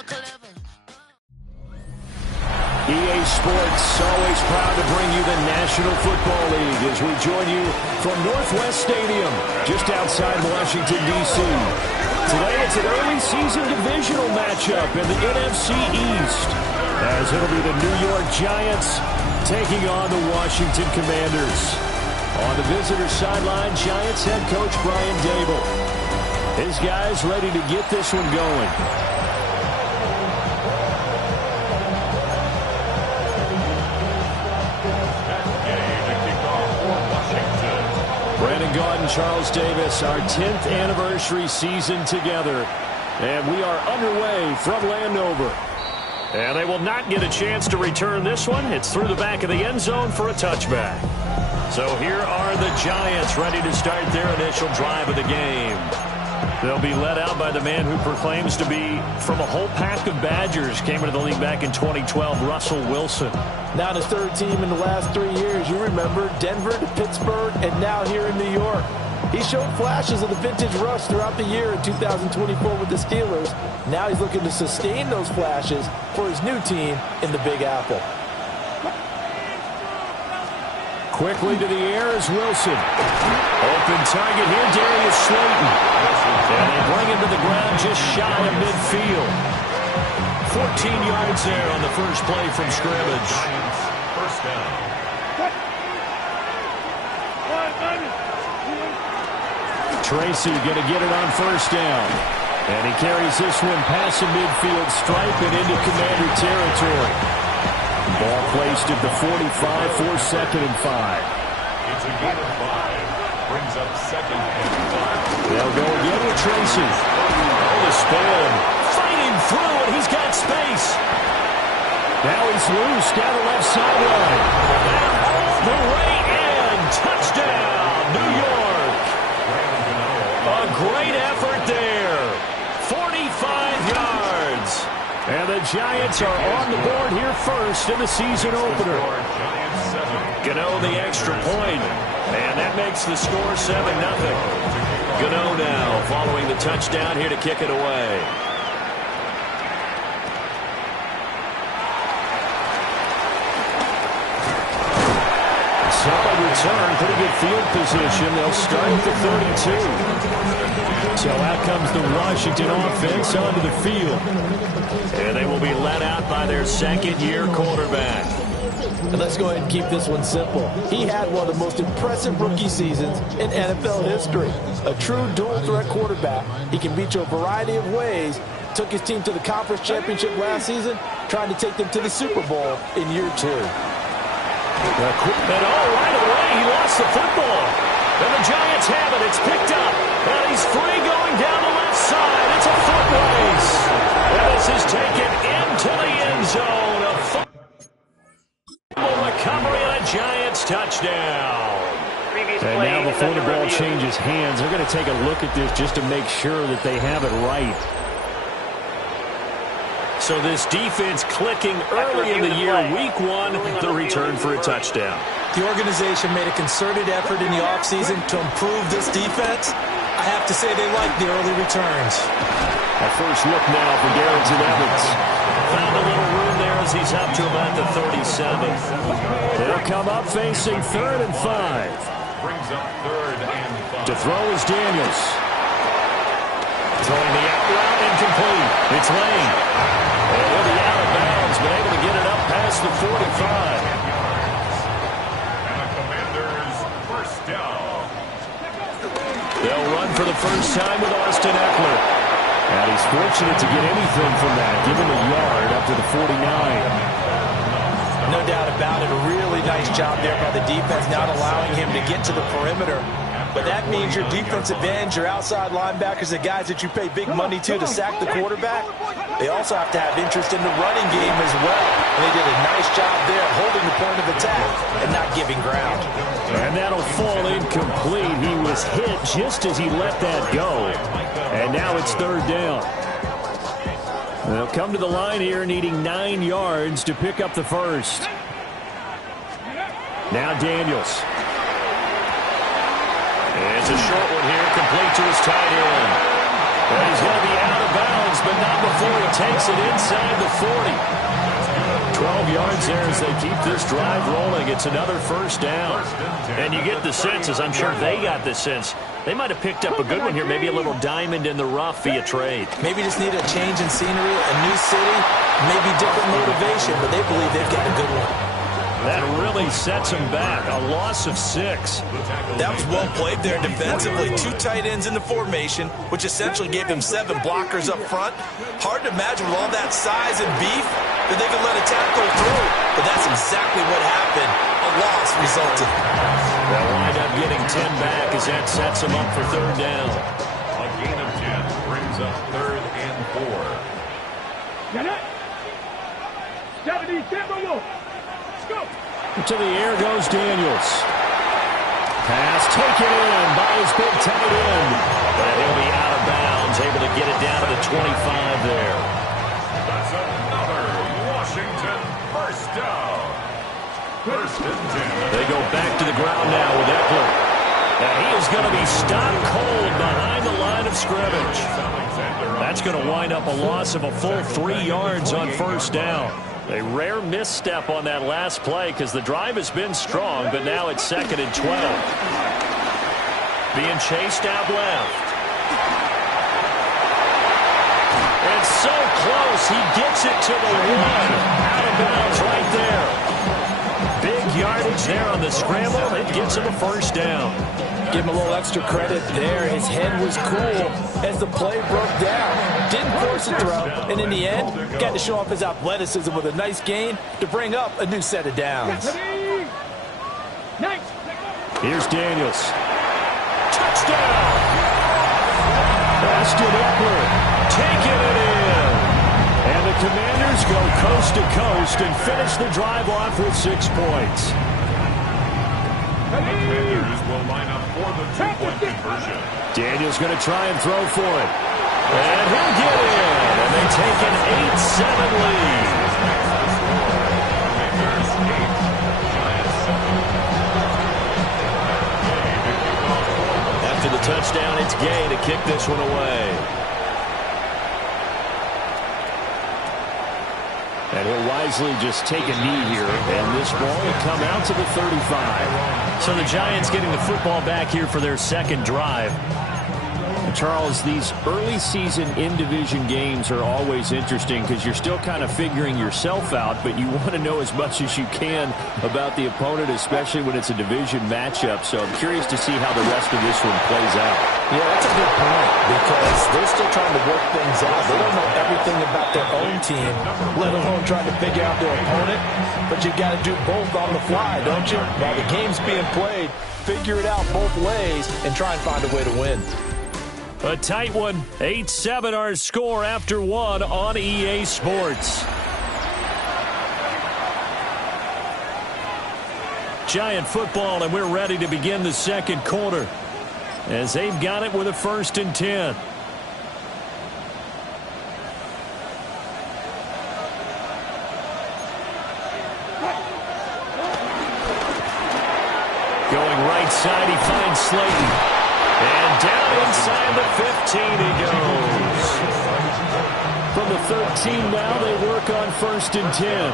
EA Sports, always proud to bring you the National Football League as we join you from Northwest Stadium, just outside Washington, D.C. Today it's an early season divisional matchup in the NFC East, as it'll be the New York Giants taking on the Washington Commanders. On the visitor sideline, Giants head coach Brian Dable. His guys ready to get this one going. Brandon Gaudin, Charles Davis, our 10th anniversary season together. And we are underway from Landover. And they will not get a chance to return this one. It's through the back of the end zone for a touchback. So here are the Giants ready to start their initial drive of the game. They'll be led out by the man who proclaims to be from a whole pack of Badgers. Came into the league back in 2012, Russell Wilson. Now his third team in the last 3 years. You remember Denver to Pittsburgh and now here in New York. He showed flashes of the vintage rush throughout the year in 2024 with the Steelers. Now he's looking to sustain those flashes for his new team in the Big Apple. Quickly to the air is Wilson. Open target here, Darius Slayton. And they bring him to the ground just shy of midfield. 14 yards there on the first play from scrimmage. First down. Tracy going to get it on first down. And he carries this one past the midfield stripe and into Commander territory. Ball placed at the 45 for 2nd and 5. It's a gain of 5. Brings up 2nd and 5. They'll go again with Tracy. Oh, the spin. Fighting through, and he's got space. Now he's loose down the left sideline. And the way in. Touchdown, New York. A great effort there. 45 yards. And the Giants are on the board here first in the season opener. Gano the extra point. And that makes the score 7-0. Gano now following the touchdown here to kick it away. Solid return, pretty good field position. They'll start at the 32. So out comes the Washington offense onto the field. And they will be led out by their second-year quarterback. And let's go ahead and keep this one simple. He had one of the most impressive rookie seasons in NFL history. A true dual-threat quarterback. He can beat you a variety of ways. Took his team to the conference championship last season, trying to take them to the Super Bowl in year 2. And right away, he lost the football. And the Giants have it. It's picked up. And he's free going down the left side. It's a foot race. And this is taken into the end zone. A fumble recovery and a Giants touchdown. And now before the ball changes hands, they're going to take a look at this just to make sure that they have it right. So this defense clicking early in the year, week 1, the return for a touchdown. The organization made a concerted effort in the offseason to improve this defense. I have to say they like the early returns. A first look now for Garrison Evans. Found a little room there as he's up to about the 37. They'll come up facing 3rd and 5. Brings up 3rd and 5. To throw is Daniels. Throwing the out route incomplete. It's Lane. And he'll be out of bounds, but able to get it up past the 45. And the Commanders first down. They'll run for the first time with Austin Eckler. And he's fortunate to get anything from that. Give him a yard up to the 49. No doubt about it. A really nice job there by the defense, not allowing him to get to the perimeter. But that means your defensive ends, your outside linebackers, the guys that you pay big money to sack the quarterback, they also have to have interest in the running game as well. And they did a nice job there holding the point of attack and not giving ground. And that'll fall incomplete. He was hit just as he let that go. And now it's 3rd down. They'll come to the line here needing 9 yards to pick up the first. Now Daniels. It's a short one here, complete to his tight end. And he's going to be out of bounds, but not before he takes it inside the 40. 12 yards there as they keep this drive rolling. It's another first down. And you get the sense, as I'm sure they got the sense, they might have picked up a good one here, maybe a little diamond in the rough via trade. Maybe just need a change in scenery, a new city, maybe different motivation, but they believe they've got a good one. That really sets them back. A loss of 6. That was well played there defensively. 2 tight ends in the formation, which essentially gave them 7 blockers up front. Hard to imagine with all that size and beef that they could let a tackle through. But that's exactly what happened. A loss resulted. They'll wind up getting 10 back as that sets them up for third down. A gain of 10 brings up 3rd and 4. To the air goes Daniels. Pass taken in by his big tight end. But he'll be out of bounds, able to get it down to the 25 there. That's another Washington first down. 1st and 10. They go back to the ground now with Eckler. And he is going to be stopped cold behind the line of scrimmage. That's going to wind up a loss of a full 3 yards on first down. A rare misstep on that last play because the drive has been strong, but now it's 2nd and 12. Being chased out left. And so close, he gets it to the 1. Out of bounds right there. Big yardage there on the scramble. It gets him a first down. Give him a little extra credit there. His head was cool as the play broke down. Didn't force a throw, and in the end, got to show off his athleticism with a nice gain to bring up a new set of downs. Here's Daniels. Touchdown! Austin Eckler taking it in. And the Commanders go coast to coast and finish the drive off with 6 points. The Commanders will line up for the 2-point conversion. Daniels going to try and throw for it. And he'll get in. And they take an 8-7 lead. After the touchdown, it's Gay to kick this one away. And he'll wisely just take a knee here, and this ball will come out to the 35. So the Giants getting the football back here for their second drive. Charles, these early season in-division games are always interesting because you're still kind of figuring yourself out, but you want to know as much as you can about the opponent, especially when it's a division matchup. So I'm curious to see how the rest of this one plays out. Yeah, that's a good point because they're still trying to work things out. They don't know everything about their own team, let alone trying to figure out their opponent. But you got to do both on the fly, don't you? While the game's being played, figure it out both ways and try and find a way to win. A tight one. 8-7 our score after 1 on EA Sports. Giant football, and we're ready to begin the second quarter as they've got it with a 1st and 10. Going right side, he finds Slayton. And down inside the 15 he goes. From the 13 now, they work on 1st and 10.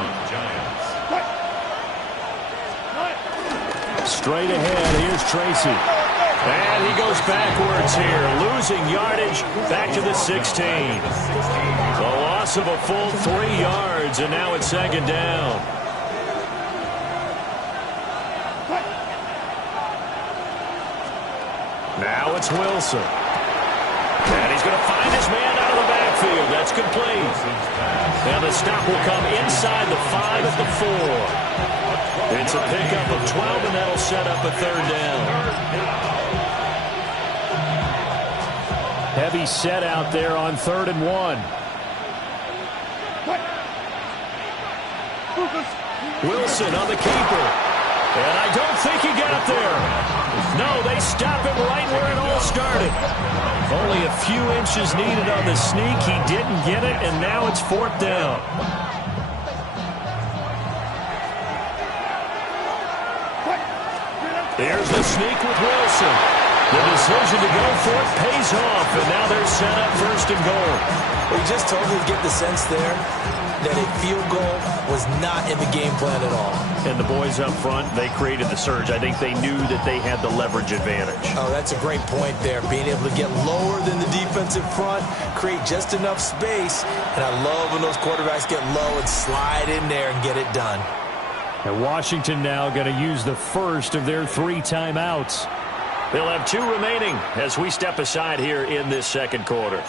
Straight ahead, here's Tracy. And he goes backwards here, losing yardage back to the 16. The loss of a full 3 yards, and now it's 2nd down. Now it's Wilson. And he's going to find his man out of the backfield. That's complete. Now the stop will come inside the 5 at the 4. It's a pickup of 12, and that'll set up a 3rd down. Heavy set out there on 3rd and 1. Wilson on the keeper. And I don't think he got there. No, they stop him right where it all started. Only a few inches needed on the sneak. He didn't get it, and now it's 4th down. There's the sneak with Wilson. The decision to go for it pays off, and now they're set up first and goal. Well, you just totally get the sense there that a field goal was not in the game plan at all. And the boys up front, they created the surge. I think they knew that they had the leverage advantage. Oh, that's a great point there. Being able to get lower than the defensive front, create just enough space. And I love when those quarterbacks get low and slide in there and get it done. And Washington now going to use the first of their 3 timeouts. They'll have 2 remaining as we step aside here in this second quarter.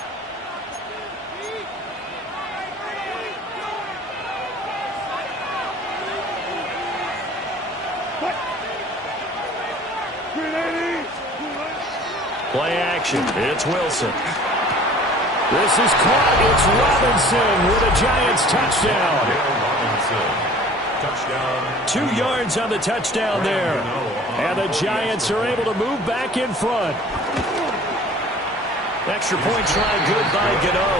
Play action. It's Wilson. This is caught. It's Robinson with a Giants touchdown. 2 yards on the touchdown there. And the Giants are able to move back in front. Extra point try good by Gano.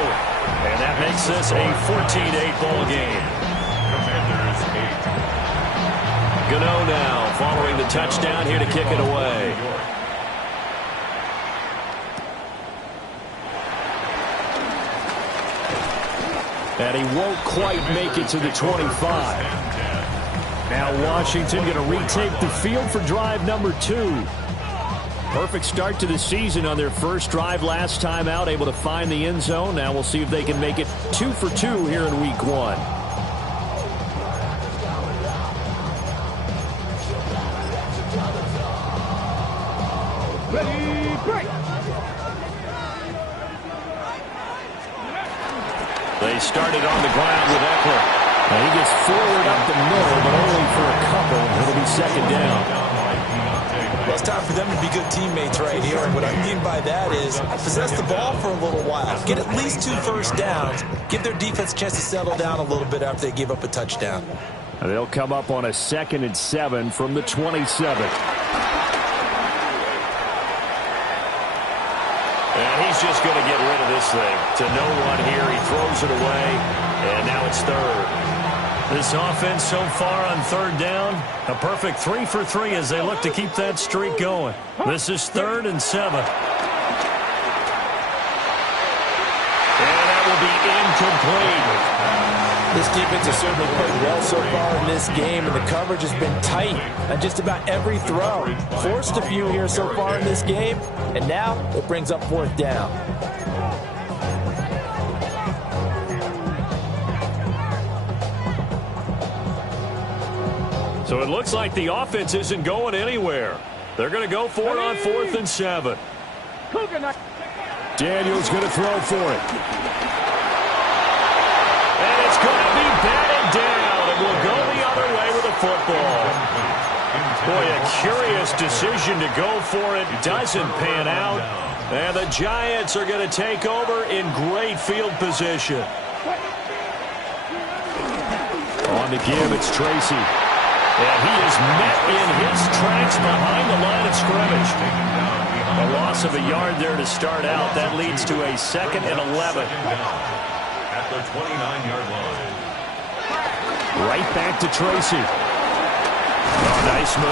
And that makes this a 14-8 ball game. Gano now following the touchdown here to kick it away. And he won't quite make it to the 25. Now Washington going to retake the field for drive number 2. Perfect start to the season on their first drive last time out, able to find the end zone. Now we'll see if they can make it 2 for 2 here in week 1. Ready, break! They started on the ground with Eckler. And he gets forward up the middle, but only for a couple. It'll be second down. Well, it's time for them to be good teammates right here. And what I mean by that is possess the ball for a little while. Get at least 2 first downs. Give their defense a chance to settle down a little bit after they give up a touchdown. And they'll come up on a 2nd and 7 from the 27. And he's just going to get rid of this thing. To no one here. He throws it away. And now it's 3rd. This offense so far on 3rd down, a perfect 3 for 3 as they look to keep that streak going. This is 3rd and 7. And that will be incomplete. This defense has certainly played well so far in this game, and the coverage has been tight on just about every throw. Forced a few here so far in this game, and now it brings up 4th down. So it looks like the offense isn't going anywhere. They're going to go for it on 4th and 7. Daniel's going to throw for it. And it's going to be batted down, and we'll go the other way with the football. Boy, a curious decision to go for it. Doesn't pan out. And the Giants are going to take over in great field position. On the give, it's Tracy. And he is met in his tracks behind the line of scrimmage. A loss of a yard there to start out. That leads to a 2nd and 11. At the 29-yard line. Right back to Tracy. Oh, nice move.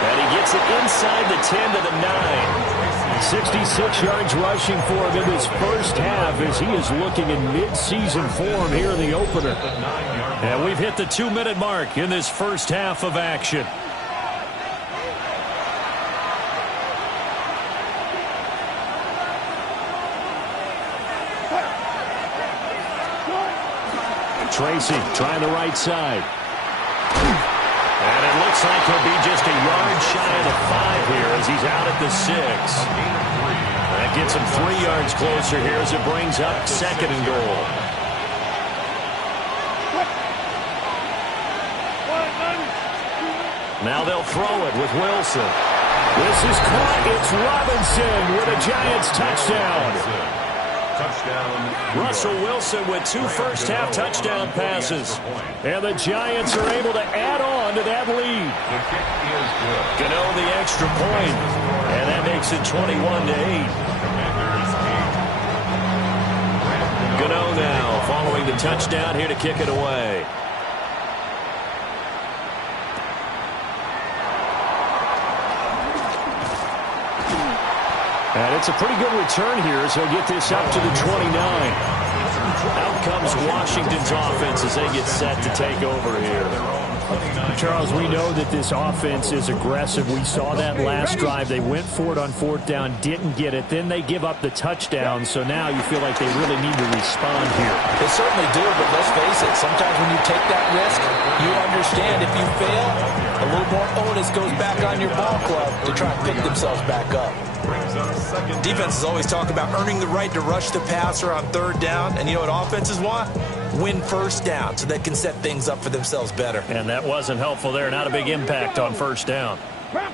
And he gets it inside the 10 to the 9. 66 yards rushing for him in this first half as he is looking in mid-season form here in the opener. And we've hit the 2-minute mark in this first half of action. Tracy trying the right side. And it looks like he'll be just a yard shy of the 5 here as he's out at the 6. That gets him 3 yards closer here as it brings up 2nd and goal. Now they'll throw it with Wilson. This is caught. It's Robinson with a Giants touchdown. Russell Wilson with 2 first-half touchdown passes. And the Giants are able to add on to that lead. Gano the extra point. And that makes it 21-8. Gano now following the touchdown here to kick it away. And it's a pretty good return here as he'll get this up to the 29. Out comes Washington's offense as they get set to take over here. Charles, we know that this offense is aggressive. We saw that last drive. They went for it on fourth down, didn't get it. Then they give up the touchdown. So now you feel like they really need to respond here. They certainly do, but let's face it. Sometimes when you take that risk, you understand if you fail, a little more onus goes back on your ball club to try and pick themselves back up. Defenses always talk about earning the right to rush the passer on third down. And you know what offenses want? Win first down so they can set things up for themselves better. And that wasn't helpful there. Not a big impact on first down. Play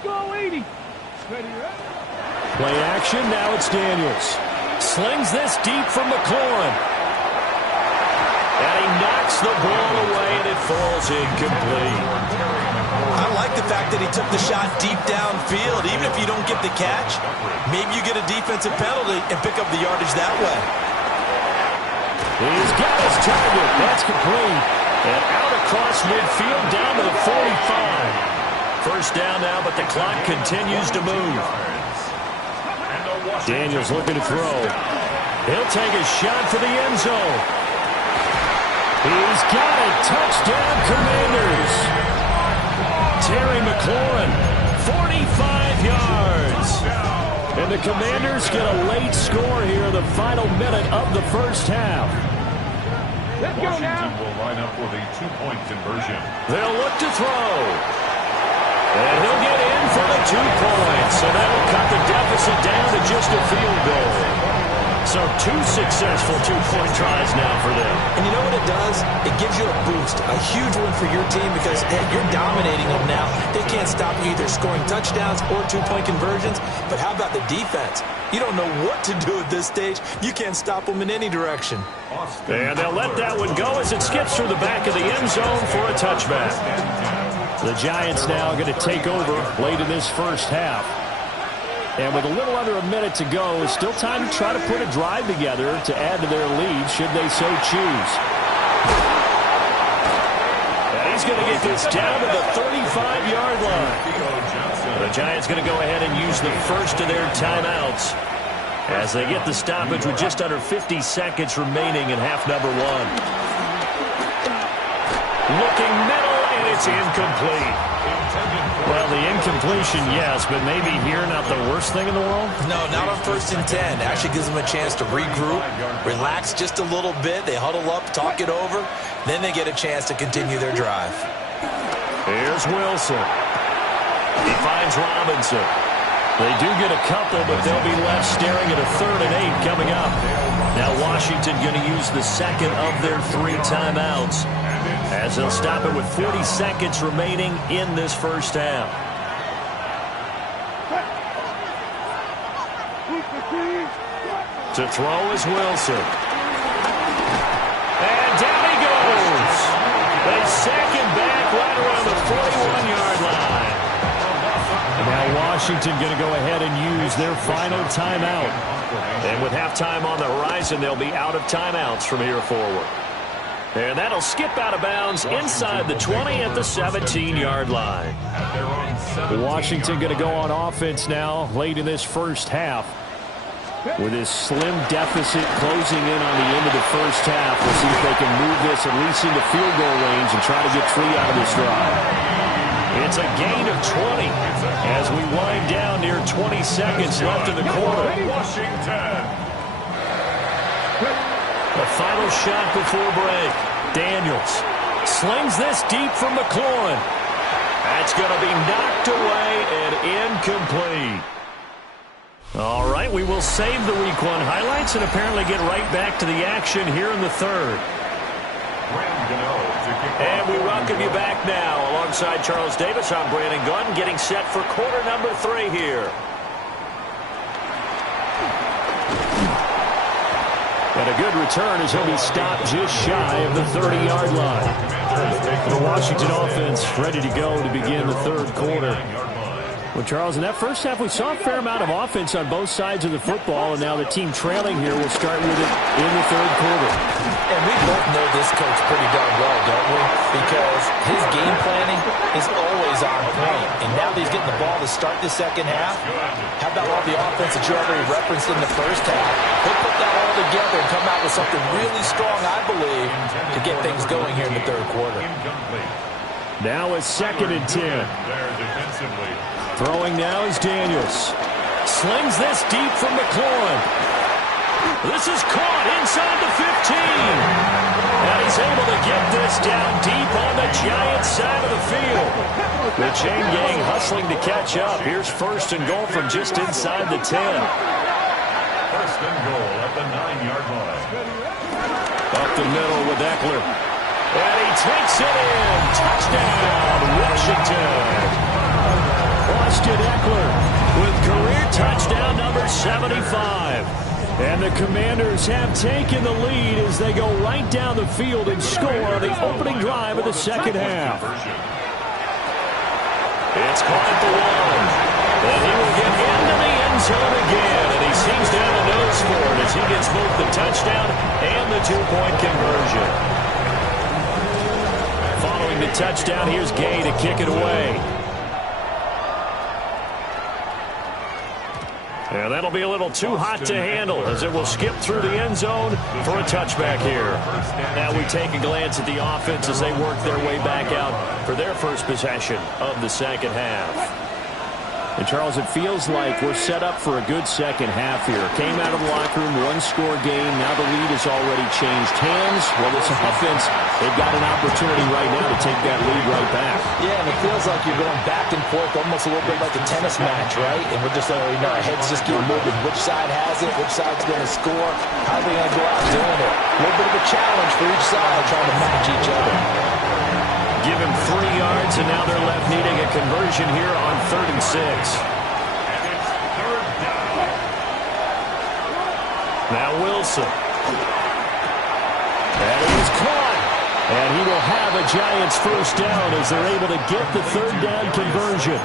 action. Now it's Daniels. Slings this deep from McLaurin. And he knocks the ball away, and it falls incomplete. I like the fact that he took the shot deep downfield. Even if you don't get the catch, maybe you get a defensive penalty and pick up the yardage that way. He's got his target. That's complete. And out across midfield down to the 45. First down now, but the clock continues to move. Daniels looking to throw. He'll take a shot for the end zone. He's got it. Touchdown, Commanders. Terry McLaurin, 45 yards. And the Commanders get a late score here in the final minute of the first half. Washington will line up with a 2-point conversion. They'll look to throw. And he'll get in for the 2 points. And that'll cut the deficit down to just a field goal. So 2 successful 2-point tries now for them. And you know what it does? It gives you a boost, a huge win for your team because, hey, you're dominating them now. They can't stop you either scoring touchdowns or 2-point conversions. But how about the defense? You don't know what to do at this stage. You can't stop them in any direction. And they'll let that one go as it skips through the back of the end zone for a touchback. The Giants now going to take over late in this first half. And with a little under a minute to go, it's still time to try to put a drive together to add to their lead, should they so choose. And he's going to get this down to the 35-yard line. The Giants going to go ahead and use the first of their timeouts as they get the stoppage with just under 50 seconds remaining in half number 1. Looking middle, and it's incomplete. Well, the incompletion, yes, but maybe here not the worst thing in the world? No, not on 1st and 10. Actually gives them a chance to regroup, relax just a little bit. They huddle up, talk it over. Then they get a chance to continue their drive. Here's Wilson. He finds Robinson. They do get a couple, but they'll be left staring at a 3rd and 8 coming up. Now Washington going to use the second of their 3 timeouts, as they'll stop it with 40 seconds remaining in this first half. To throw is Wilson. And down he goes. They sack him back right around the 41-yard line. And now Washington going to go ahead and use their final timeout. And with halftime on the horizon, they'll be out of timeouts from here forward. And that'll skip out of bounds inside the 20 at the 17-yard line. Washington going to go on offense now late in this first half. With this slim deficit closing in on the end of the first half, we'll see if they can move this at least into field goal range and try to get 3 out of this drive. It's a gain of 20 as we wind down near 20 seconds left in the quarter. Washington. The final shot before break. Daniels slings this deep from McLaurin. That's going to be knocked away and incomplete. All right, we will save the Week 1 highlights and apparently get right back to the action here in the third. And we welcome you back now. Alongside Charles Davis, I'm Brandon Gunn, getting set for quarter number 3 here. And a good return as he'll be stopped just shy of the 30-yard line. The Washington offense ready to go to begin the third quarter. Well, Charles, in that first half, we saw a fair amount of offense on both sides of the football, and now the team trailing here will start with it in the third quarter. And we both know this coach pretty darn well, don't we? Because his game planning is always on point. And now that he's getting the ball to start the second half, how about all the offense that you already referenced in the first half? He'll put that all together and come out with something really strong, I believe, to get things going here in the third quarter. Now it's 2nd and 10. Throwing now is Daniels. Slings this deep from McLaurin. This is caught inside the 15. And he's able to get this down deep on the Giants side of the field. The chain gang hustling to catch up. Here's 1st and goal from just inside the 10. 1st and goal at the 9-yard line. Up the middle with Eckler. And he takes it in. Touchdown, Washington. Austin Eckler with career touchdown number 75. And the Commanders have taken the lead as they go right down the field and score on the opening drive of the second half. It's caught at the 1. And he will get into the end zone again. And he seems to have a nose for it as he gets both the touchdown and the 2-point conversion. Following the touchdown, here's Gay to kick it away. And that'll be a little too hot to handle as it will skip through the end zone for a touchback here. Now we take a glance at the offense as they work their way back out for their first possession of the second half. And, Charles, it feels like we're set up for a good second half here. Came out of the locker room, 1-score game. Now the lead has already changed hands. Well, this offense, they've got an opportunity right now to take that lead right back. Yeah, and it feels like you're going back and forth almost a little bit like a tennis match, right? And we're just, our heads just keep moving. Which side has it? Which side's going to score? How are they going to go out doing it? A little bit of a challenge for each side trying to match each other. Give him 3 yards, and now they're left needing a conversion here on 3rd and 6. And it's 3rd down. Now Wilson. And it was caught. And he will have a Giants first down as they're able to get the 3rd down conversion.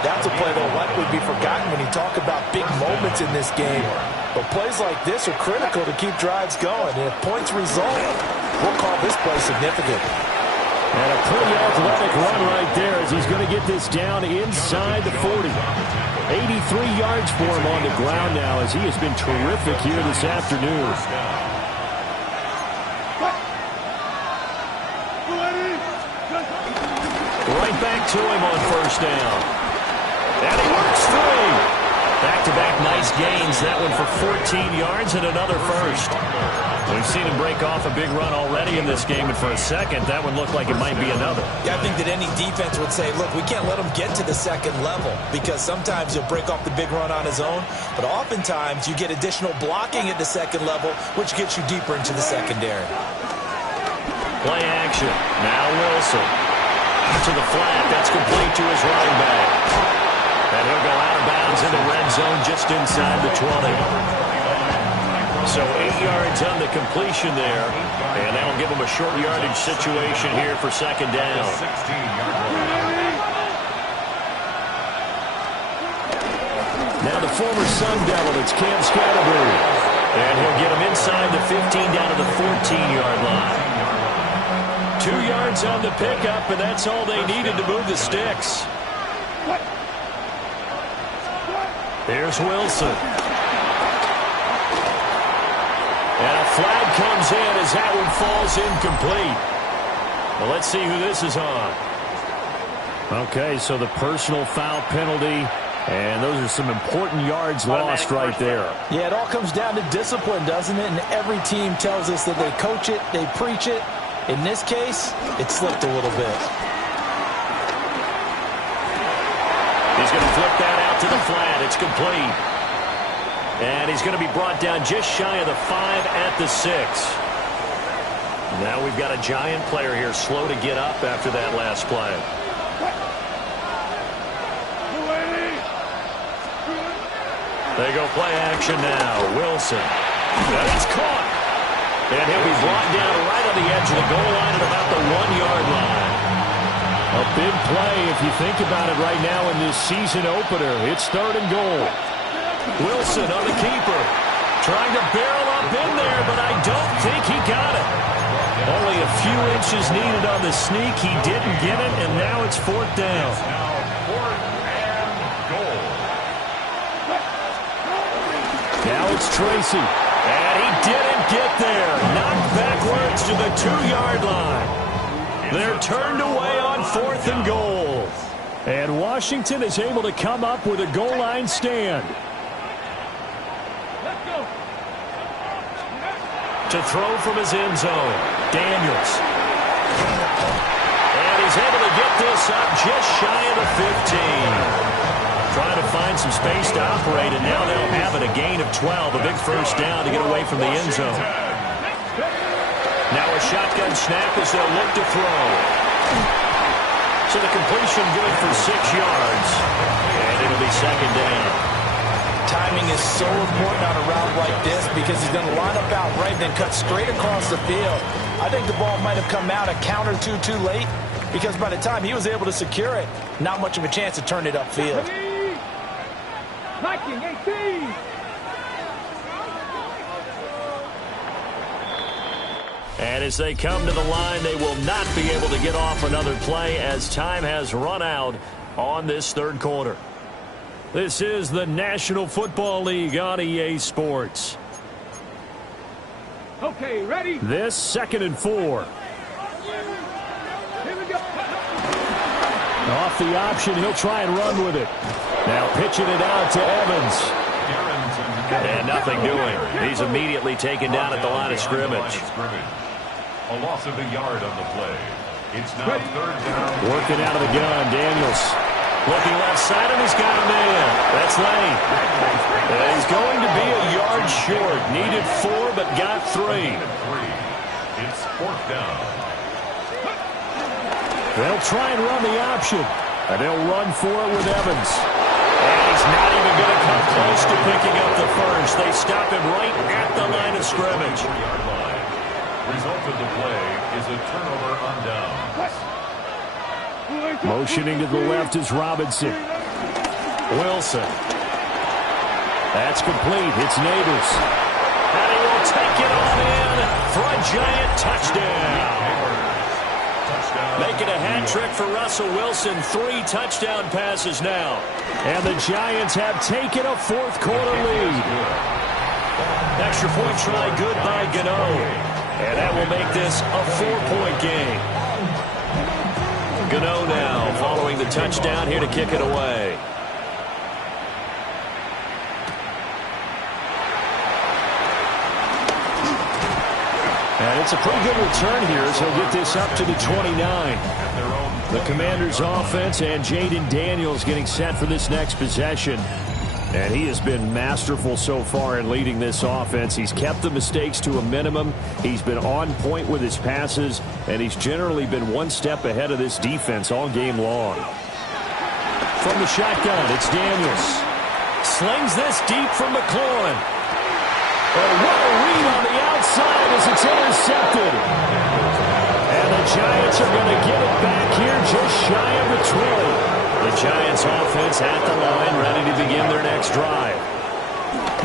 That's a play that will likely be forgotten when you talk about big moments in this game. But plays like this are critical to keep drives going. And if points result, we'll call this play significant. And a pretty athletic run right there as he's going to get this down inside the 40. 83 yards for him on the ground now as he has been terrific here this afternoon. Right back to him on 1st down. And he works free. Back-to-back nice gains. That one for 14 yards and another first. We've seen him break off a big run already in this game, and for a second, that one looked like it might be another. Yeah, I think that any defense would say, look, we can't let him get to the second level because sometimes he'll break off the big run on his own, but oftentimes you get additional blocking at the second level, which gets you deeper into the secondary. Play action. Now Wilson. Out to the flat. That's complete to his running back. And he'll go out of bounds in the red zone just inside the 20. So 8 yards on the completion there. And that'll give him a short yardage situation here for 2nd down. Now the former Sun Devil, it's Cam Scatterbury. And he'll get him inside the 15 down to the 14-yard line. 2 yards on the pickup, and that's all they needed to move the sticks. Here's Wilson. And a flag comes in as that one falls incomplete. Well, let's see who this is on. Okay, so the personal foul penalty, and those are some important yards lost right there. Yeah, it all comes down to discipline, doesn't it? And every team tells us that they coach it, they preach it. In this case, it slipped a little bit. He's going to flip that out to the flat. It's complete. And he's going to be brought down just shy of the 5 at the 6. Now we've got a Giant player here slow to get up after that last play. They go play action now. Wilson. And it's caught. And he'll be brought down right on the edge of the goal line at about the 1-yard line. A big play if you think about it right now in this season opener. It's 3rd and goal. Wilson on the keeper. Trying to barrel up in there, but I don't think he got it. Only a few inches needed on the sneak. He didn't get it, and now it's 4th down. Now 4th and goal. Now it's Tracy. And he didn't get there. Knocked backwards to the 2-yard line. They're turned away on 4th and goal. And Washington is able to come up with a goal line stand. To throw from his end zone, Daniels. And he's able to get this up just shy of the 15. Trying to find some space to operate, and now they'll have it. A gain of 12, a big first down to get away from the end zone. Now a shotgun snap as they'll look to throw. So the completion good for 6 yards, and it'll be 2nd down. Timing is so important on a route like this because he's going to line up out right and then cut straight across the field. I think the ball might have come out a count or two too late because by the time he was able to secure it, not much of a chance to turn it upfield. And as they come to the line, they will not be able to get off another play as time has run out on this 3rd quarter. This is the National Football League on EA Sports. Okay, ready? This 2nd and 4. Here we go. Off the option, he'll try and run with it. Now pitching it out to Evans. And nothing doing. He's immediately taken down at the line of scrimmage. A loss of a yard on the play. It's now 3rd down. Working out of the gun, Daniels. Looking left side, and he's got a man. That's Lane. And he's going to be a yard short. Needed 4, but got 3. It's 4th down. They'll try and run the option. And they'll run for it with Evans. And he's not even going to come close to picking up the first. They stop him right at the line of scrimmage. 4-yard line. Result of the play is a turnover on downs. Motioning to the left is Robinson. Wilson. That's complete. It's Neighbors. And he will take it on in for a giant touchdown. Making a hat trick for Russell Wilson. 3 touchdown passes now. And the Giants have taken a 4th quarter lead. Extra point try good by Gano. And that will make this a 4-point game. Gano now following the touchdown here to kick it away. And it's a pretty good return here as he'll get this up to the 29. The Commanders' offense and Jaden Daniels getting set for this next possession. And he has been masterful so far in leading this offense. He's kept the mistakes to a minimum. He's been on point with his passes, and he's generally been one step ahead of this defense all game long. From the shotgun, it's Daniels. Slings this deep from McLaurin. And what a read on the outside as it's intercepted. And the Giants are going to give it back here just shy of the 20. The Giants offense at the line, ready to begin their next drive.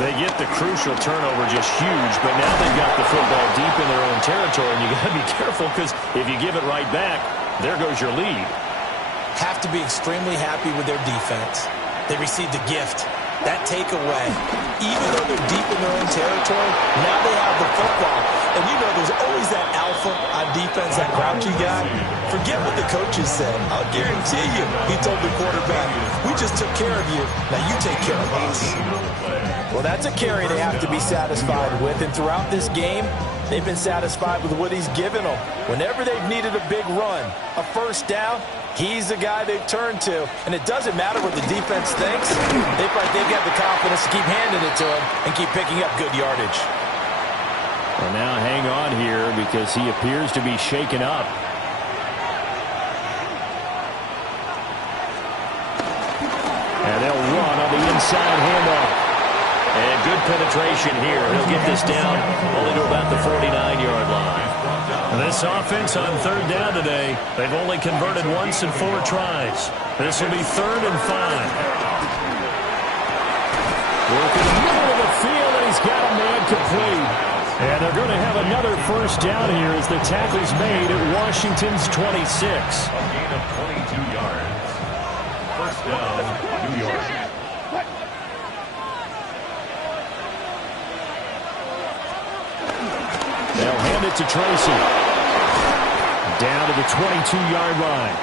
They get the crucial turnover, just huge, but now they've got the football deep in their own territory, and you got to be careful because if you give it right back, there goes your lead. Have to be extremely happy with their defense. They received a gift. That takeaway, even though they're deep in their own territory, now they have the football. And you know there's always that alpha on defense, that grouchy guy. Forget what the coaches said. I'll guarantee you, he told the quarterback, we just took care of you. Now you take care of us. Well, that's a carry they have to be satisfied with. And throughout this game, they've been satisfied with what he's given them. Whenever they've needed a big run, a first down, he's the guy they've turned to. And it doesn't matter what the defense thinks. They've got the confidence to keep handing it to him and keep picking up good yardage. Well, now hang on here because he appears to be shaken up. And they'll run on the inside handoff. And good penetration here. He'll get this down only to about the 49-yard line. And this offense on 3rd down today, they've only converted once in 4 tries. This will be 3rd and 5. Working in the middle of the field, and he's got a man complete. And they're going to have another first down here as the tackle's made at Washington's 26. A gain of 22 yards. First down, New York. They'll hand it to Tracy. Down to the 22-yard line.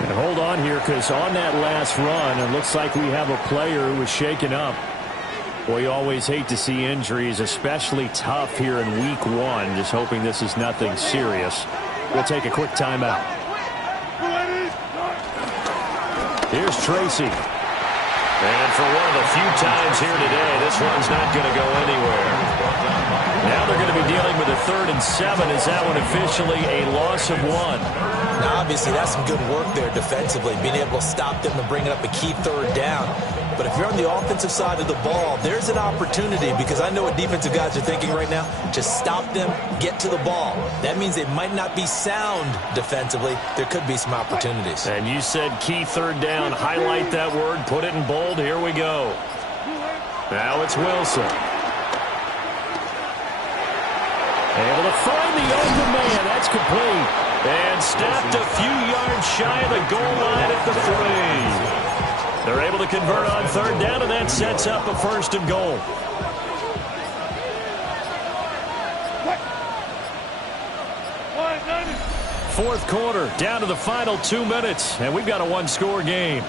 And hold on here, because on that last run, it looks like we have a player who was shaken up. Well, you always hate to see injuries, especially tough here in week one. Just hoping this is nothing serious. We'll take a quick timeout. Here's Tracy. And for one of the few times here today, this one's not going to go anywhere. Now they're going to be dealing with a 3rd and 7. Is that one officially a loss of 1? Now, obviously, that's some good work there defensively, being able to stop them and bring it up a key 3rd down. But if you're on the offensive side of the ball, there's an opportunity, because I know what defensive guys are thinking right now. Just stop them, get to the ball. That means they might not be sound defensively. There could be some opportunities. And you said key 3rd down. Highlight that word, put it in bold. Here we go. Now it's Wilson. Able to find the open man. That's complete. And stopped a few yards shy of the goal line at the 3. They're able to convert on 3rd down, and that sets up a 1st and goal. Fourth quarter, down to the final 2 minutes, and we've got a 1-score game.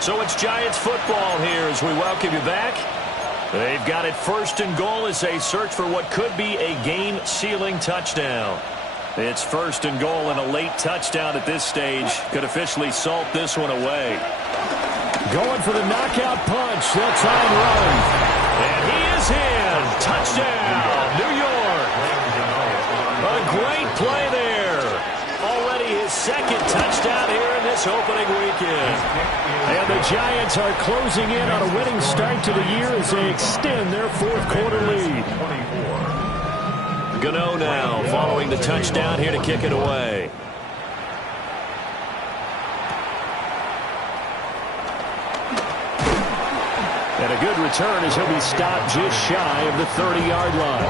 So it's Giants football here as we welcome you back. They've got it 1st and goal as they search for what could be a game-sealing touchdown. It's 1st and goal, and a late touchdown at this stage could officially salt this one away. Going for the knockout punch. They'll try and run. And he is in. Touchdown, New York. A great play there. Already his 2nd touchdown here in this opening weekend. And the Giants are closing in on a winning start to the year as they extend their 4th quarter lead. Gano now following the touchdown here to kick it away. And a good return as he'll be stopped just shy of the 30-yard line.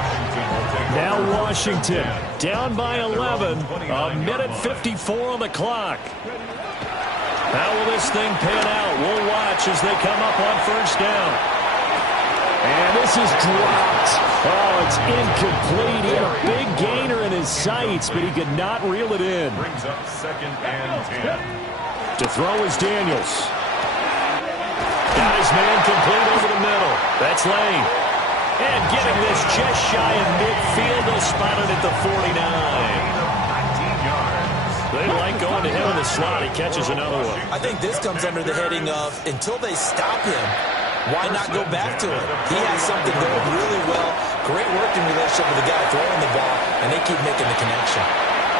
Now Washington down by 11. A minute 54 on the clock. How will this thing pan out? We'll watch as they come up on 1st down. And this is dropped. Oh, it's incomplete. He had a big gainer in his sights, but he could not reel it in. Brings up 2nd and 10. To throw is Daniels. Got his man complete over the middle. That's Lane. And getting this just shy of midfield. They'll spot it at the 49. They like going to him in the slot. He catches another one. I think this comes under the heading of, until they stop him, why not go back to him? He has something going really well. Great working relationship with the guy throwing the ball, and they keep making the connection.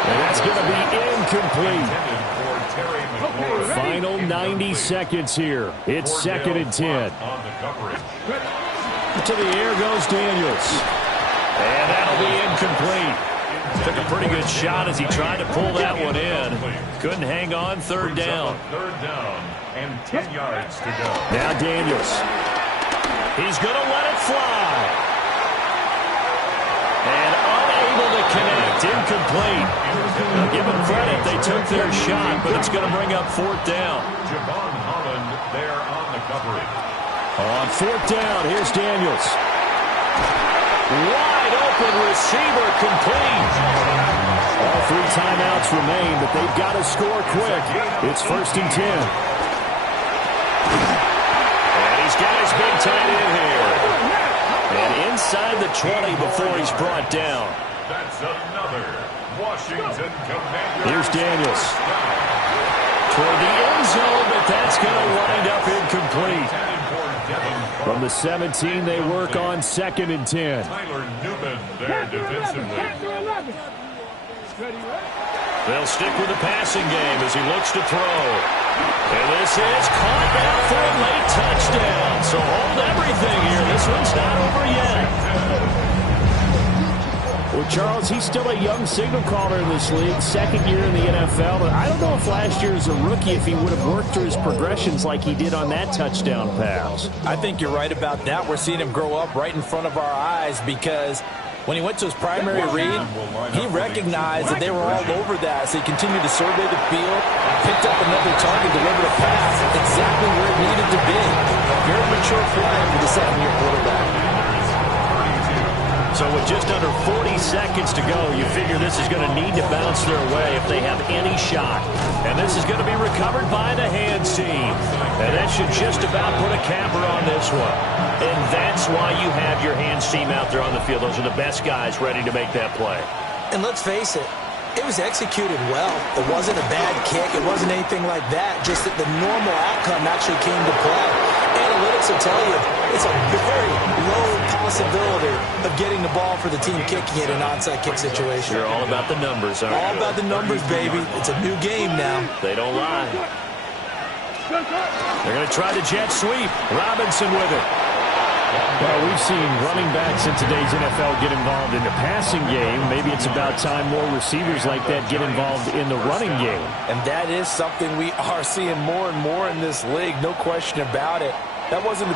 And that's going to be incomplete. Final 90 seconds here. It's 2nd and 10. To the air goes Daniels. And that'll be incomplete. Took a pretty good shot as he tried to pull that one in. Couldn't hang on. 3rd down. 3rd down and 10 yards to go. Now Daniels. He's going to let it fly. And unable to connect. Incomplete. Now give them credit. They took their shot, but it's going to bring up 4th down. Javon Holland there on the coverage. On 4th down, here's Daniels. Wide open receiver, complete. All 3 timeouts remain, but they've got to score quick. It's 1st and 10. And he's got his big tight end here. And inside the 20 before he's brought down. That's another Washington Commander. Here's Daniels. Toward the end zone, but that's going to wind up incomplete. From the 17, they work on 2nd and 10. Tyler Newman there defensively. They'll stick with the passing game as he looks to throw. And this is caught out for a late touchdown. So hold everything here. This one's not over yet. Well, Charles, he's still a young signal caller in this league, second year in the NFL. And I don't know if last year as a rookie, if he would have worked through his progressions like he did on that touchdown pass. I think you're right about that. We're seeing him grow up right in front of our eyes because when he went to his primary read, he recognized that they were all over that. So he continued to survey the field, picked up another target, delivered a pass exactly where it needed to be. A very mature play for the second-year quarterback. So with just under 40 seconds to go, you figure this is going to need to bounce their way if they have any shot. And this is going to be recovered by the hands team. And that should just about put a capper on this one. And that's why you have your hands team out there on the field. Those are the best guys ready to make that play. And let's face it, it was executed well. It wasn't a bad kick. It wasn't anything like that. Just that the normal outcome actually came to play. Analytics will tell you it's a very low possibility of getting the ball for the team kicking it in an onside kick situation. You're all about the numbers, aren't you? All about the numbers, baby. It's a new game now. They don't lie. They're going to try the jet sweep. Robinson with it. Well, we've seen running backs in today's NFL get involved in the passing game. Maybe it's about time more receivers like that get involved in the running game. And that is something we are seeing more and more in this league, no question about it. That wasn't the